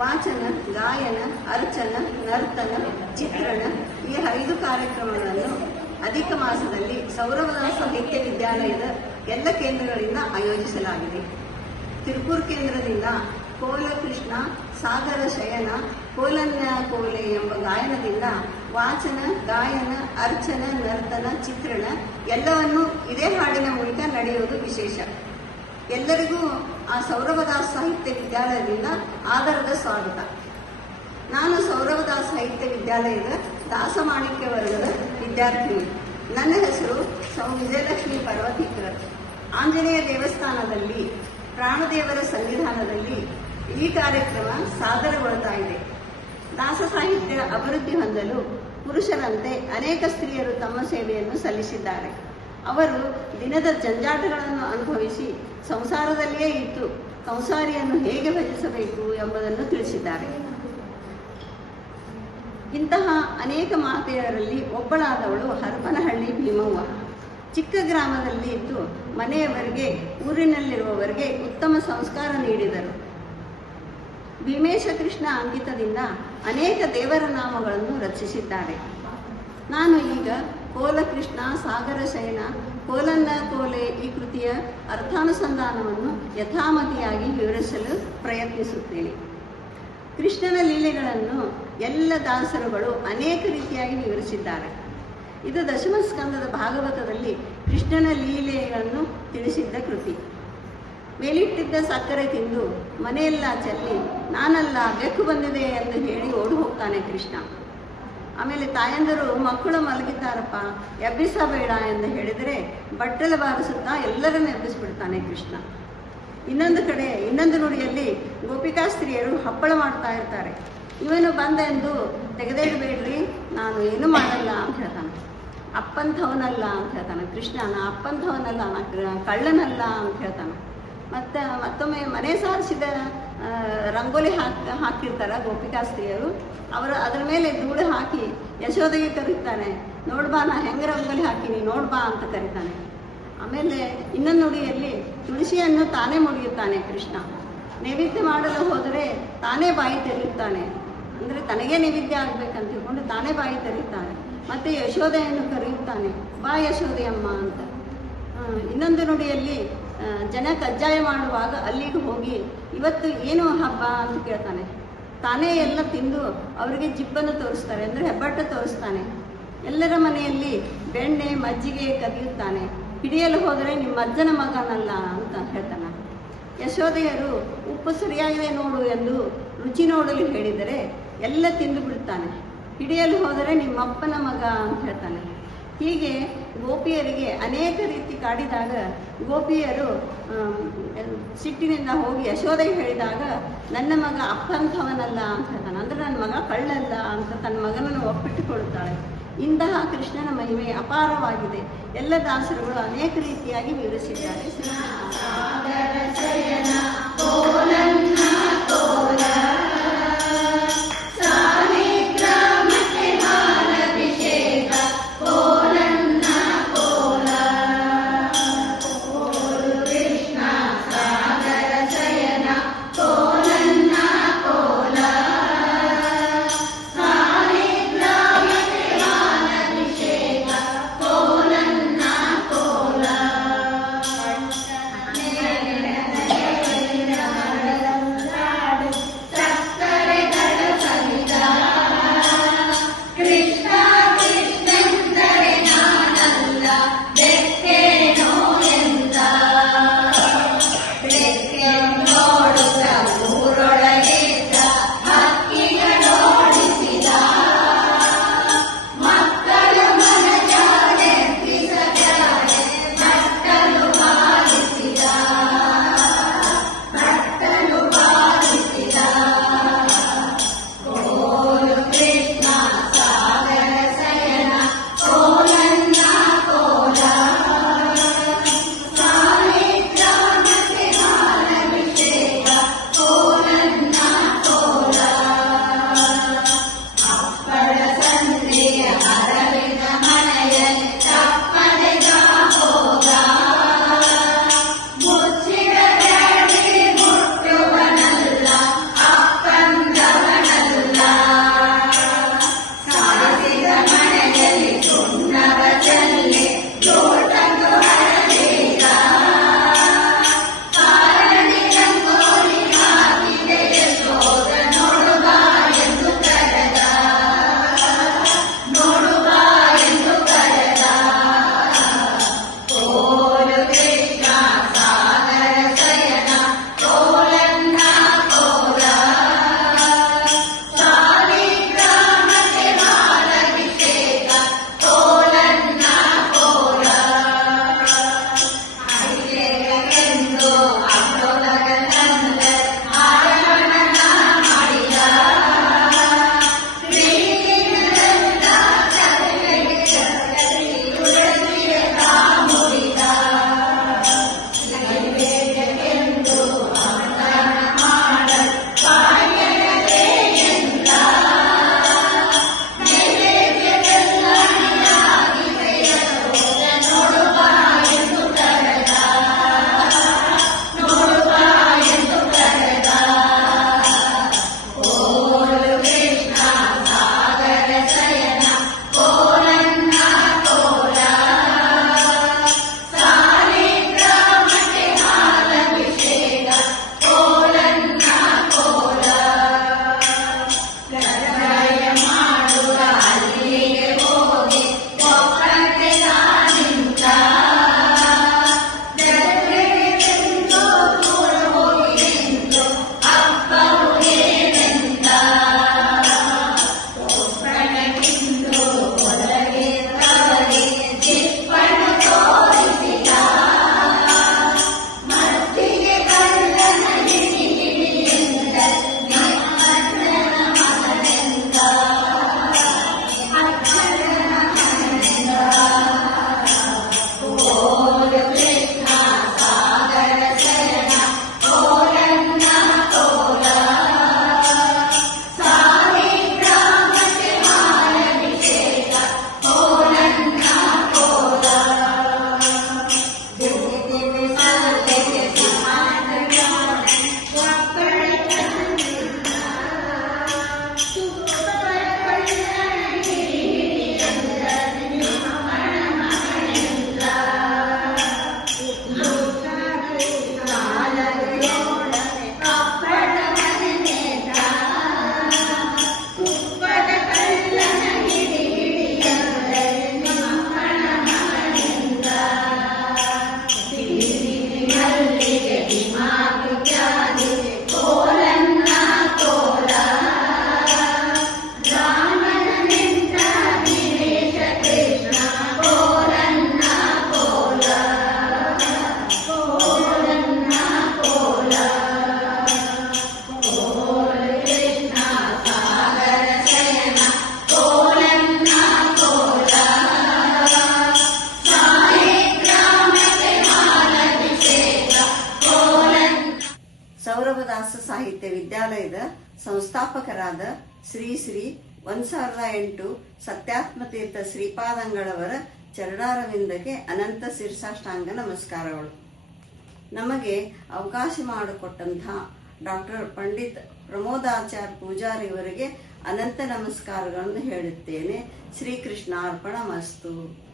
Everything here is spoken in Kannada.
ವಾಚನ, ಗಾಯನ, ಅರ್ಚನ, ನರ್ತನ, ಚಿತ್ರಣ ಈ 5 ಕಾರ್ಯಕ್ರಮಗಳನ್ನು ಅಧಿಕ ಮಾಸದಲ್ಲಿ ಸೌರವದಾಸ ಸಾಹಿತ್ಯ ವಿದ್ಯಾಲಯದ ಎಲ್ಲ ಕೇಂದ್ರಗಳಿಂದ ಆಯೋಜಿಸಲಾಗಿದೆ. ತಿರುಪೂರು ಕೇಂದ್ರದಿಂದ ಕೋಲ ಕೃಷ್ಣ, ಸಾಗರ ಶಯನ, ಕೋಲನ್ಯ ಕೋಲೆ ಎಂಬ ಗಾಯನದಿಂದ ವಾಚನ, ಗಾಯನ, ಅರ್ಚನ, ನರ್ತನ, ಚಿತ್ರಣ ಎಲ್ಲವನ್ನೂ ಇದೇ ಹಾಡಿನ ಮೂಲಕ ನಡೆಯುವುದು ವಿಶೇಷ. ಎಲ್ಲರಿಗೂ ಆ ಸೌರವದಾಸ ಸಾಹಿತ್ಯ ವಿದ್ಯಾಲಯದಿಂದ ಆದರದ ಸ್ವಾಗತ. ನಾನು ಸೌರವದಾಸ ಸಾಹಿತ್ಯ ವಿದ್ಯಾಲಯದ ದಾಸಮಾಣಿಕ್ಯ ವರ್ಗದ ವಿದ್ಯಾರ್ಥಿನಿ. ನನ್ನ ಹೆಸರು ವಿಜಯಲಕ್ಷ್ಮಿ ಪರ್ವತೀಕರ್. ಆಂಜನೇಯ ದೇವಸ್ಥಾನದಲ್ಲಿ ಪ್ರಾಣದೇವರ ಸನ್ನಿಧಾನದಲ್ಲಿ ಈ ಕಾರ್ಯಕ್ರಮ ಸಾದರಗೊಳ್ತಾ ಇದೆ. ದಾಸ ಸಾಹಿತ್ಯ ಅಭಿವೃದ್ಧಿ ಹೊಂದಲು ಪುರುಷರಂತೆ ಅನೇಕ ಸ್ತ್ರೀಯರು ತಮ್ಮ ಸೇವೆಯನ್ನು ಸಲ್ಲಿಸಿದ್ದಾರೆ. ಅವರು ದಿನದ ಜಂಜಾಟಗಳನ್ನು ಅನುಭವಿಸಿ ಸಂಸಾರದಲ್ಲಿಯೇ ಇದ್ದು ಸಂಸಾರಿಯನ್ನು ಹೇಗೆ ಭಜಿಸಬೇಕು ಎಂಬುದನ್ನು ತಿಳಿಸಿದ್ದಾರೆ. ಇಂತಹ ಅನೇಕ ಮಾತೆಯರಲ್ಲಿ ಒಬ್ಬಳಾದವಳು ಹರಪನಹಳ್ಳಿ ಭೀಮವ್ವ. ಚಿಕ್ಕ ಗ್ರಾಮದಲ್ಲಿ ಇದ್ದು ಮನೆಯವರಿಗೆ, ಊರಿನಲ್ಲಿರುವವರಿಗೆ ಉತ್ತಮ ಸಂಸ್ಕಾರ ನೀಡಿದರು. ಭೀಮೇಶ ಕೃಷ್ಣ ಅಂಕಿತದಿಂದ ಅನೇಕ ದೇವರ ನಾಮಗಳನ್ನು ರಚಿಸಿದ್ದಾರೆ. ನಾನು ಈಗ ಕೋಲ ಕೃಷ್ಣ, ಸಾಗರ ಶಯನ, ಕೋಲನ್ನ ಕೋಲೆ ಈ ಕೃತಿಯ ಅರ್ಥಾನುಸಂಧಾನವನ್ನು ಯಥಾಮತಿಯಾಗಿ ವಿವರಿಸಲು ಪ್ರಯತ್ನಿಸುತ್ತೇನೆ. ಕೃಷ್ಣನ ಲೀಲೆಗಳನ್ನು ಎಲ್ಲ ದಾಸರುಗಳು ಅನೇಕ ರೀತಿಯಾಗಿ ವಿವರಿಸಿದ್ದಾರೆ. ಇದು ದಶಮಸ್ಕಂದದ ಭಾಗವತದಲ್ಲಿ ಕೃಷ್ಣನ ಲೀಲೆಗಳನ್ನು ತಿಳಿಸಿದ್ದ ಕೃತಿ. ಮೇಲಿಟ್ಟಿದ್ದ ಸಕ್ಕರೆ ತಿಂದು ಮನೆಯೆಲ್ಲ ಚೆಲ್ಲಿ ನಾನಲ್ಲ ಬೆಕ್ಕು ಬಂದಿದೆ ಎಂದು ಹೇಳಿ ಓಡಿ ಹೋಗ್ತಾನೆ ಕೃಷ್ಣ. ಆಮೇಲೆ ತಾಯಂದರು ಮಕ್ಕಳು ಮಲಗಿದ್ದಾರಪ್ಪ ಎಬ್ಬಿಸಬೇಡ ಎಂದು ಹೇಳಿದರೆ ಬಟ್ಟಲು ಬಾರಿಸುತ್ತಾ ಎಲ್ಲರನ್ನು ಎಬ್ಬಿಸ್ಬಿಡ್ತಾನೆ ಕೃಷ್ಣ. ಇನ್ನೊಂದು ನುಡಿಯಲ್ಲಿ ಗೋಪಿಕಾಸ್ತ್ರೀಯರು ಹಪ್ಪಳ ಮಾಡ್ತಾ ಇರ್ತಾರೆ. ಇವನು ಬಂದ ಎಂದು ತೆಗೆದಿಡಬೇಡ್ರಿ, ನಾನು ಏನು ಮಾಡಲ್ಲ ಅಂತ ಹೇಳ್ತಾನೆ. ಅಪ್ಪಂಥವನಲ್ಲ ಅಂತ ಹೇಳ್ತಾನೆ ಕೃಷ್ಣನ. ಅಪ್ಪಂಥವನಲ್ಲ, ಕಳ್ಳನಲ್ಲ ಅಂತ ಹೇಳ್ತಾನೆ. ಮತ್ತೊಮ್ಮೆ ಮನೆ ಸಾರಿಸಿದ ರಂಗೋಲಿ ಹಾಕಿರ್ತಾರೆ ಗೋಪಿಕಾಸ್ತ್ರೀಯರು. ಅವರು ಅದರ ಮೇಲೆ ಧೂಳು ಹಾಕಿ ಯಶೋದೆಗೆ ಕರೀತಾನೆ. ನೋಡ್ಬಾ, ನಾ ಹೆಂಗೆ ರಂಗೋಲಿ ಹಾಕಿನಿ ನೋಡ್ಬಾ ಅಂತ ಕರೀತಾನೆ. ಆಮೇಲೆ ಇನ್ನೊಂದು ನುಡಿಯಲ್ಲಿ ತುಳಸಿಯನ್ನು ತಾನೇ ಮುಡಿಯುತ್ತಾನೆ ಕೃಷ್ಣ. ನೈವೇದ್ಯ ಮಾಡಲು ಹೋದರೆ ತಾನೇ ಬಾಯಿ ತೆರೆಯುತ್ತಾನೆ. ಅಂದರೆ ತನಗೇ ನೈವೇದ್ಯ ಆಗ್ಬೇಕಂತ ತಿಳ್ಕೊಂಡು ತಾನೇ ಬಾಯಿ ತೆರೆಯುತ್ತಾನೆ. ಮತ್ತೆ ಯಶೋದೆಯನ್ನು ಕರೆಯುತ್ತಾನೆ, ಬಾ ಯಶೋದೆಯಮ್ಮ ಅಂತ. ಇನ್ನೊಂದು ನುಡಿಯಲ್ಲಿ ಜನ ಕಜ್ಜಾಯ ಮಾಡುವಾಗ ಅಲ್ಲಿಗೆ ಹೋಗಿ ಇವತ್ತು ಏನು ಹಬ್ಬ ಅಂತ ಕೇಳ್ತಾನೆ. ತಾನೇ ಎಲ್ಲ ತಿಂದು ಅವರಿಗೆ ಜಿಪ್ಪನ್ನು ತೋರಿಸ್ತಾರೆ, ಅಂದರೆ ಹೆಬ್ಬಟ್ಟು ತೋರಿಸ್ತಾನೆ. ಎಲ್ಲರ ಮನೆಯಲ್ಲಿ ಬೆಣ್ಣೆ ಮಜ್ಜಿಗೆ ಕದಿಯುತ್ತಾನೆ. ಹಿಡಿಯಲು ಹೋದರೆ ನಿಮ್ಮ ಅಜ್ಜನ ಮಗನಲ್ಲ ಅಂತ ಹೇಳ್ತಾನೆ. ಯಶೋದೆಯರು ಉಪ್ಪು ಸರಿಯಾಗಿದೆ ನೋಡು ಎಂದು ರುಚಿ ನೋಡಲು ಹೇಳಿದರೆ ಎಲ್ಲ ತಿಂದು ಬಿಡುತ್ತಾನೆ. ಹಿಡಿಯಲು ಹೋದರೆ ನಿಮ್ಮಪ್ಪನ ಮಗ ಅಂತ ಹೇಳ್ತಾನೆ. ಹೀಗೆ ಗೋಪಿಯರಿಗೆ ಅನೇಕ ರೀತಿ ಕಾಡಿದಾಗ ಗೋಪಿಯರು ಸಿಟ್ಟಿನಿಂದ ಹೋಗಿ ಯಶೋದೆಗೆ ಹೇಳಿದಾಗ ನನ್ನ ಮಗ ಅಪ್ಪಂಥವನಲ್ಲ ಅಂತ ಹೇಳ್ತಾನೆ. ಅಂದರೆ ನನ್ನ ಮಗ ಕಳ್ಳಲ್ಲ ಅಂತ ತನ್ನ ಮಗನನ್ನು ಒಪ್ಪಿಟ್ಟುಕೊಳ್ಳುತ್ತಾಳೆ. ಇಂತಹ ಕೃಷ್ಣನ ಮಹಿಮೆ ಅಪಾರವಾಗಿದೆ. ಎಲ್ಲ ದಾಸರುಗಳು ಅನೇಕ ರೀತಿಯಾಗಿ ವಿವರಿಸಿದ್ದಾರೆ. ಸೌರಭದಾಸ ಸಾಹಿತ್ಯ ವಿದ್ಯಾಲಯದ ಸಂಸ್ಥಾಪಕರಾದ ಶ್ರೀ 1008 ಸತ್ಯಾತ್ಮತೀರ್ಥ ಶ್ರೀಪಾದಂಗಳವರ ಚರಣಾರವಿಂದಕ್ಕೆ ಅನಂತ ಶಿರಸಾಷ್ಟಾಂಗ ನಮಸ್ಕಾರಗಳು. ನಮಗೆ ಅವಕಾಶ ಮಾಡಿಕೊಟ್ಟಂತಹ ಡಾಕ್ಟರ್ ಪಂಡಿತ್ ಪ್ರಮೋದಾಚಾರ್ಯ ಪೂಜಾರಿ ಅವರಿಗೆ ಅನಂತ ನಮಸ್ಕಾರಗಳನ್ನು ಹೇಳುತ್ತೇನೆ. ಶ್ರೀಕೃಷ್ಣಾರ್ಪಣ ಮಸ್ತು.